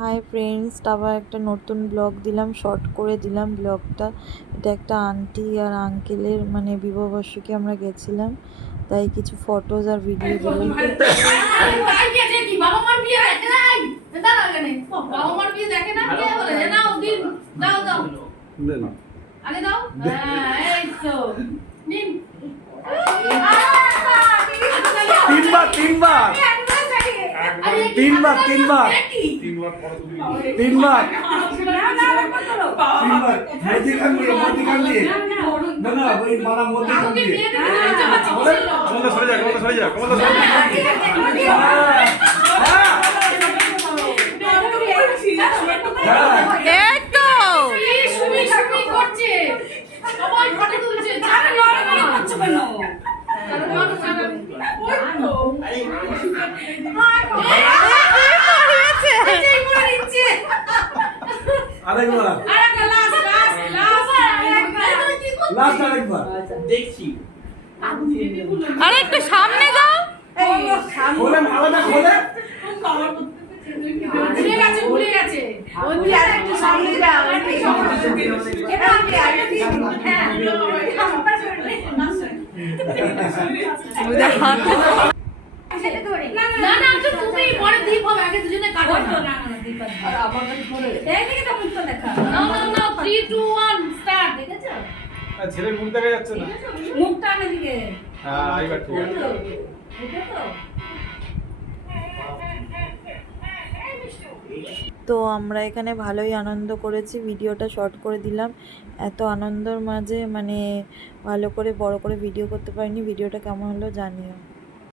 Hi friends, আবার একটা নতুন ব্লগ দিলাম, শর্ট করে দিলাম ব্লগটা। এটা একটা আন্টি আর আঙ্কেলের মানে বিবাহবার্ষিকী আমরা গেছিলাম, তাই কিছু ফটোজ আর ভিডিও দিলাম। তিনবার তিনবার তিনবার তিনবার তিনবার মধ্যিখান দিয়ে মধ্যিখান দিয়ে না না ওই মারা মধ্যিখান দিয়ে কমলা সরে যা কমলা সরে যা কমলা সরে যা এই তো সুমি সুমি করছে সবাই ফটো তুলছে চাকা লড়াই করছে কেন আরেকবার লাস্ট আরেকবার দেখছি আরে একটু সামনে যাও। খোলে মালাটা খোলে ভুলে গেছে ভুলে গেছে ওই আর একটু সামনে যাও এটা না না তো তুমি পরে দীপ হবে আগে দুজনে কাটো না না না দীপ আর আমার কাছে পড়ে এই দিকে তো মুখ তো দেখা না না না 3 2 1 স্টার্ট দেখেছো ছেলের মুখ দেখা যাচ্ছে না মুখটা আনে দিকে হ্যাঁ এইবার ঠিক আছে এটা তো তো আমরা এখানে ভালোই আনন্দ করেছি, ভিডিওটা শর্ট করে দিলাম। এত আনন্দের মাঝে মানে ভালো করে বড় করে ভিডিও করতে পারিনি। ভিডিওটা কেমন হলো জানিও।